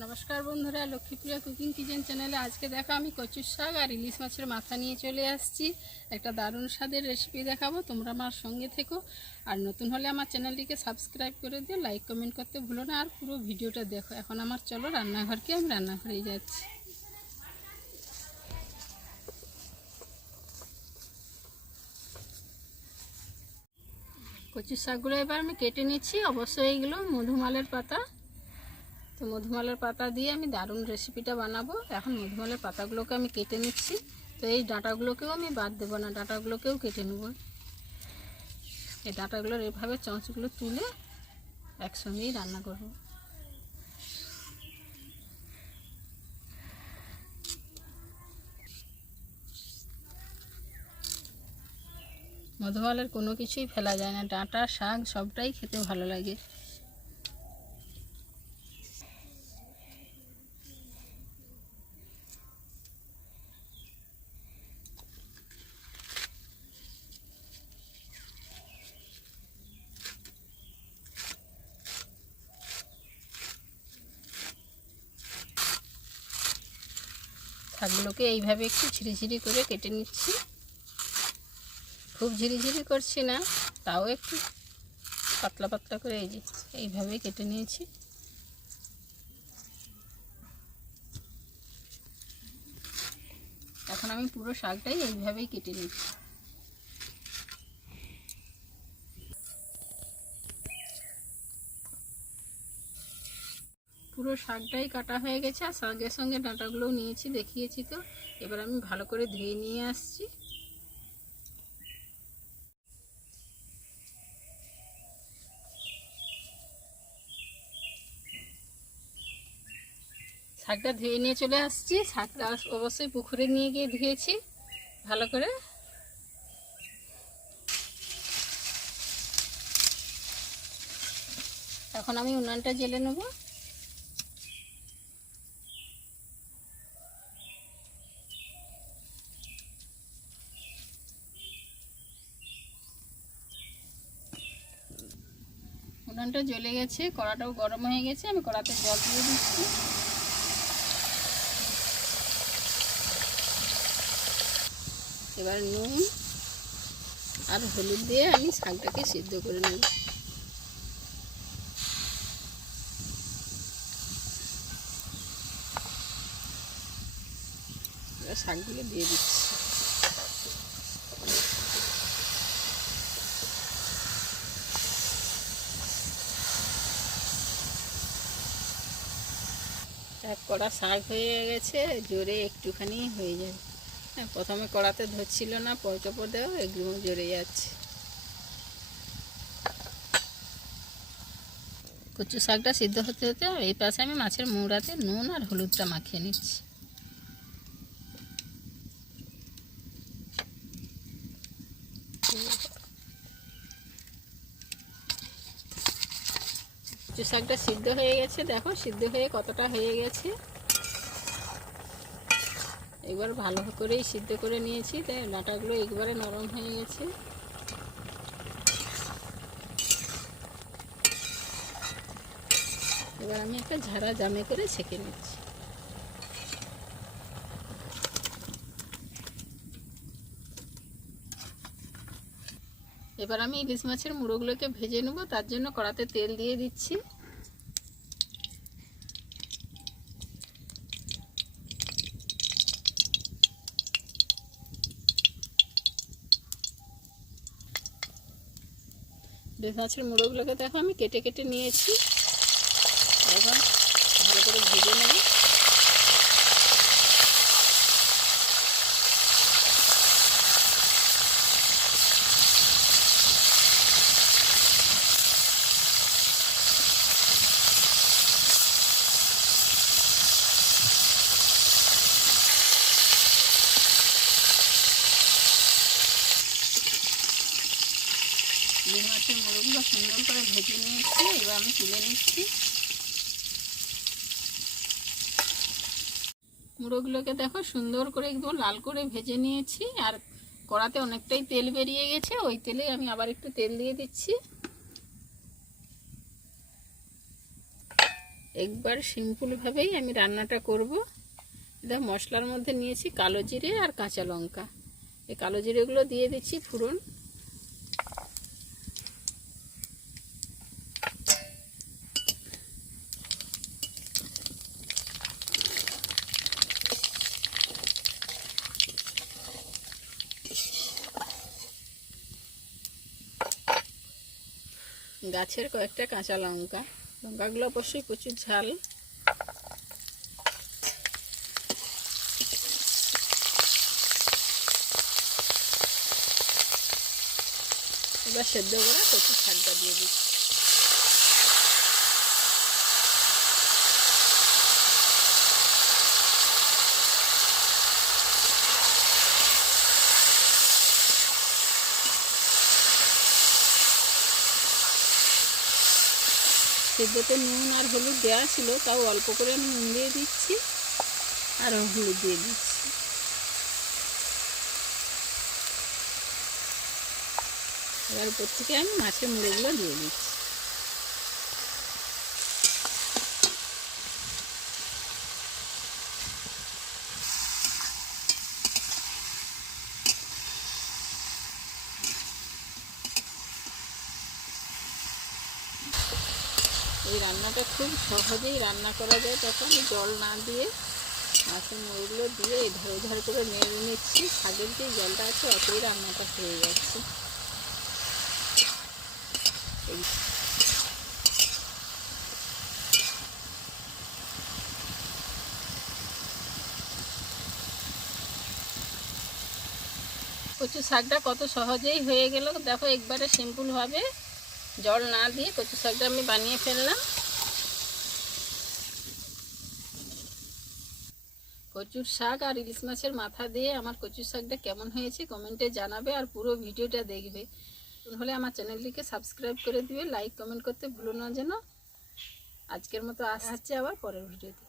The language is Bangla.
নমস্কার বন্ধুরা, লক্ষ্মীপ্রিয়া কুকিং কিচেন চ্যানেলে আজকে দেখো আমি কচুর শাক আর ইলিশ মাছের মাথা নিয়ে চলে আসছি। একটা দারুণ স্বাদের রেসিপি দেখাবো, তোমরা আমার সঙ্গে থেকো। আর নতুন হলে আমার চ্যানেলটিকে সাবস্ক্রাইব করে দিও, লাইক কমেন্ট করতে ভুলো না, আর পুরো ভিডিওটা দেখো। এখন আমার চলো রান্নাঘরকে, আমি রান্নাঘরেই যাচ্ছি। কচুর শাকগুলো এবার আমি কেটে নিচ্ছি। অবশ্যই এইগুলো মধুমালের পাতা, তো মধুমালের পাতা দিয়ে আমি দারুণ রেসিপিটা বানাবো। এখন মধুমালের পাতাগুলোকে আমি কেটে নিচ্ছি। তো এই ডাঁটাগুলোকেও আমি বাদ দেবো না, ডাঁটাগুলোকেও কেটে নেব। এই ডাঁটাগুলোর এভাবে চাঁচগুলো তুলে একসঙ্গেই রান্না করব। মধুমালের কোনো কিছুই ফেলা যায় না, ডাঁটা শাক সবটাই খেতে ভালো লাগে। শাকগুলোকে এইভাবে একটু ঝিরিঝিরি করে কেটে নিচ্ছি। খুব ঝিরিঝিরি করছি না, তাও একটু পাতলা পাতলা করে এইভাবেই কেটে নিয়েছি। এখন আমি পুরো শাকটাই এইভাবেই কেটে নিচ্ছি। পুরো শাকটাই কাটা হয়ে গেছে, আর শাকের সঙ্গে ডাঁটাগুলোও নিয়েছি, দেখিয়েছি তো। এবার আমি ভালো করে ধুয়ে নিয়ে আসছি। শাকটা ধুয়ে নিয়ে চলে আসছি। শাকটা অবশ্যই পুকুরে নিয়ে গিয়ে ধুয়েছি ভালো করে। এখন আমি উনানটা জ্বেলে নেব। উনানটা জ্বলে গেছে, কড়াটাও গরম হয়ে গেছে। আমি কড়াতে জল দিয়ে দিচ্ছি। এবার নুন আর হলুদ দিয়ে আমি শাকটাকে সিদ্ধ করে নেব। শাকগুলো দিয়ে দিচ্ছি। এক কড়া শাক হয়ে গেছে, জোরে একটুখানি হয়ে যাবে। হ্যাঁ, প্রথমে কড়াতে ধরছিল না, পর দেওয়া এগুলো জোরে যাচ্ছে। কচু শাকটা সিদ্ধ হতে হতে এই পাশে আমি মাছের মুড়াতে নুন আর হলুদটা মাখিয়ে নিচ্ছি। কচু শাকটা সিদ্ধ হয়ে গেছে, দেখো সিদ্ধ হয়ে কতটা হয়ে গেছে। এবার ভালো করেই সিদ্ধ করে নিয়েছি, তাই ডাঁটাগুলো একবারে নরম হয়ে গেছে। এবার আমি একটা ঝাড়া জামে করে ছেঁকে নিচ্ছি। এবার আমি ইলিশ মাছের মুড়োগুলোকে ভেজে নেব। তার জন্য কড়াতে তেল দিয়ে দিচ্ছি। ইলিশ মাছের মুড়োগুলোকে দেখো আমি কেটে কেটে নিয়েছি। এখন ভালো করে ভেজে নেব। ইলিশ মাছের মুড়োগুলো সুন্দর করে ভেজে নিয়েছি, এবার আমি তুলে নিচ্ছি। মুড়োগুলোকে দেখো সুন্দর করে একদম লাল করে ভেজে নিয়েছি। আর কড়াতে অনেকটাই তেল বেরিয়ে গেছে, ওই তেলে আমি আবার একটু তেল দিয়ে দিচ্ছি। একবার সিম্পলভাবেই আমি রান্নাটা করব। এটা মশলার মধ্যে নিয়েছি কালো জিরে আর কাঁচা লঙ্কা। এই কালো জিরেগুলো দিয়ে দিচ্ছি ফোড়ন। গাছের কয়েকটা কাঁচা লঙ্কা, লঙ্কাগুলো অবশ্যই প্রচুর ঝাল। এবার সেদ্ধ করা কচুর শাকটা দিয়ে দিচ্ছি। সেদ্ধতে নুন আর হলুদ দেওয়া ছিল, তাও অল্প করে আমি নুন দিয়ে দিচ্ছি আর হলুদ দিয়ে দিচ্ছি। এবার উপর থেকে আমি মাছের মুড়োগুলো দিয়ে দিচ্ছি। এই রান্নাটা খুব সহজেই রান্না করা যায়, তখন জল না দিয়ে মাছের মুড়োগুলো দিয়ে ধারে ধারে করে নেড়ে নিচ্ছি। শাকের যে জলটা আছে অতই রান্নাটা হয়ে যাচ্ছে। কচু শাকটা কত সহজেই হয়ে গেল দেখো, একবারে সিম্পলভাবে জল না দিয়ে কচু শাকটা আমি বানিয়ে ফেললাম। কচুর শাক আর ইলিশ মাছের মাথা দিয়ে আমার কচুর শাকটা কেমন হয়েছে কমেন্টে জানাবে, আর পুরো ভিডিওটা দেখবে। হলে আমার চ্যানেলটিকে সাবস্ক্রাইব করে দিবে, লাইক কমেন্ট করতে ভুলো না যেন। আজকের মতো আসছে আবার পরের ভিডিওতে।